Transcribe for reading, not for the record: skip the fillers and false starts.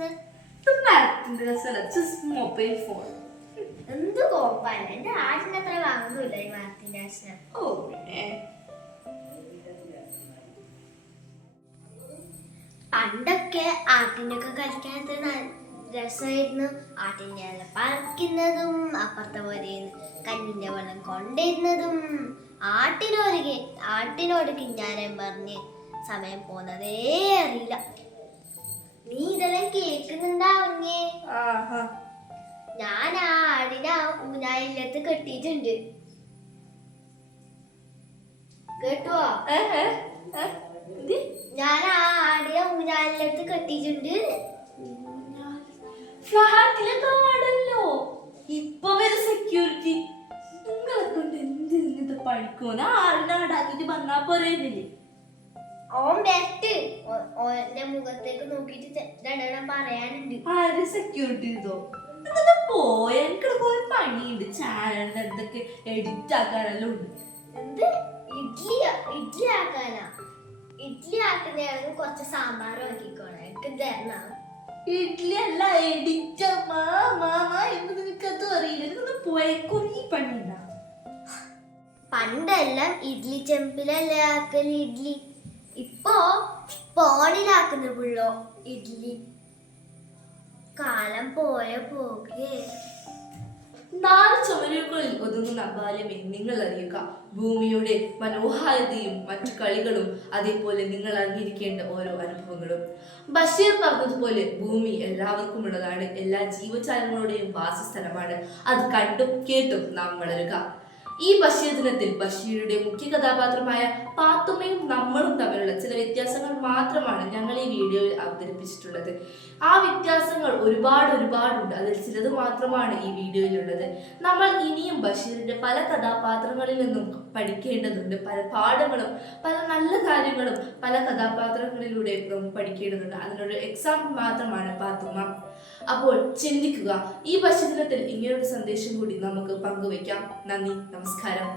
നടക്കുന്നത്? Mobile phone എന്ത് കോപ്പാണ്. എന്റെ ആടിന് അത്ര വാങ്ങുന്നില്ല ഈ മരത്തിന്റെ ആശന. ഓ പിന്നെ പണ്ടൊക്കെ ആട്ടിനൊക്കെ കളിക്കാൻ എത്ര രസമായിരുന്നു. ആട്ടിനെ പറിക്കുന്നതും അപ്പുറത്തെ പോലെന്ന് കഞ്ഞിന്റെ വെള്ളം കൊണ്ടിരുന്നതും ആട്ടിനോട് കിഞ്ഞാരം പറഞ്ഞ് സമയം പോന്നതേ അറിയില്ല. നീ ഇതെല്ലാം കേൾക്കുന്നുണ്ടാവുന്നേ? ഞാൻ ആ ആടിനെ ഊഞ്ഞാലിനകത്ത് കെട്ടിയിട്ടുണ്ട്. കേട്ടുവോ? ഞാൻ ആ ആടിനെ ഊഞ്ഞാലിനകത്ത് കെട്ടിയിട്ടുണ്ട്. ഫ്ലാറ്റിലൊക്കെ ആടല്ലോ ഇപ്പൊ വരെ സെക്യൂരിറ്റി. നിങ്ങളെ കൊണ്ട് എന്ത് പഠിക്കുമോ? ആടിനാടാക്കിട്ട് വന്നാ പോരേന്നില്ലേ? ഓൻ ബെസ്റ്റ്. ഓന്റെ മുഖത്തേക്ക് നോക്കിട്ട് രണ്ടെണ്ണം പറയാനുണ്ട്. ആര് സെക്യൂരിറ്റി ഇതോ പോയ എനിക്കിടെ കുറെ പണിയുണ്ട്. ചാനലിന്റെ എന്തൊക്കെ എഡിറ്റ് ആക്കാനെല്ലാം ഉണ്ട്. എന്ത് ഇഡ്ലി ആക്കാനാ? ഇഡ്ലി ആക്കുന്നതാണെങ്കിൽ കുറച്ച് സാമ്പാർ ആക്കിക്കോണേ. എനിക്ക് തരണം. ഇഡ്ലി അല്ല എഡിറ്റ്. എന്ന് നിനക്കത് അറിയില്ല. നിനക്കൊന്ന് പോയ കുറെ പണിയുണ്ടാ. പണ്ടെല്ലാം ഇഡ്ലി ചെമ്പിലല്ലേ ആക്കല് ഇഡ്ലി. ഇപ്പോ ഫോണിലാക്കുന്ന പുള്ളോ ഇഡ്ലി. കാലം പോയ പോകെ. 4 ചുമരുകളിൽ ഒതുങ്ങുന്ന ബാല്യമേ നിങ്ങൾ അറിയുക. ഭൂമിയുടെ മനോഹാരിതയും മറ്റു കളികളും അതേപോലെ നിങ്ങൾ അറിഞ്ഞിരിക്കേണ്ട ഓരോ അനുഭവങ്ങളും. ബഷീർ പറഞ്ഞതുപോലെ ഭൂമി എല്ലാവർക്കും ഉള്ളതാണ്. എല്ലാ ജീവജാലങ്ങളുടെയും വാസസ്ഥലമാണ്. അത് കണ്ടും കേട്ടും നാം വളരുക. ഈ ബഷീർ ദിനത്തിൽ ബഷീറുടെ മുഖ്യ കഥാപാത്രമായ പാത്തുമ്മയും നമ്മളും തമ്മിലുള്ള ചില വ്യത്യാസങ്ങൾ മാത്രമാണ് ഞങ്ങൾ ഈ വീഡിയോയിൽ അവതരിപ്പിച്ചിട്ടുള്ളത്. ആ വ്യത്യാസങ്ങൾ ഒരുപാടുണ്ട്. അതിൽ ചിലത് മാത്രമാണ് ഈ വീഡിയോയിലുള്ളത്. നമ്മൾ ഇനിയും ബഷീറിന്റെ പല കഥാപാത്രങ്ങളിൽ നിന്നും പഠിക്കേണ്ടതുണ്ട്. പല പാഠങ്ങളും പല നല്ല കാര്യങ്ങളും പല കഥാപാത്രങ്ങളിലൂടെ പഠിക്കേണ്ടതുണ്ട്. അതിനൊരു എക്സാമ്പിൾ മാത്രമാണ് പാത്തുമ്മ. അപ്പോൾ ചിന്തിക്കുക, ഈ ബഷീർ ദിനത്തിൽ ഇങ്ങനൊരു സന്ദേശം കൂടി നമുക്ക് പങ്കുവയ്ക്കാം. നന്ദി, നമസ്കാരം.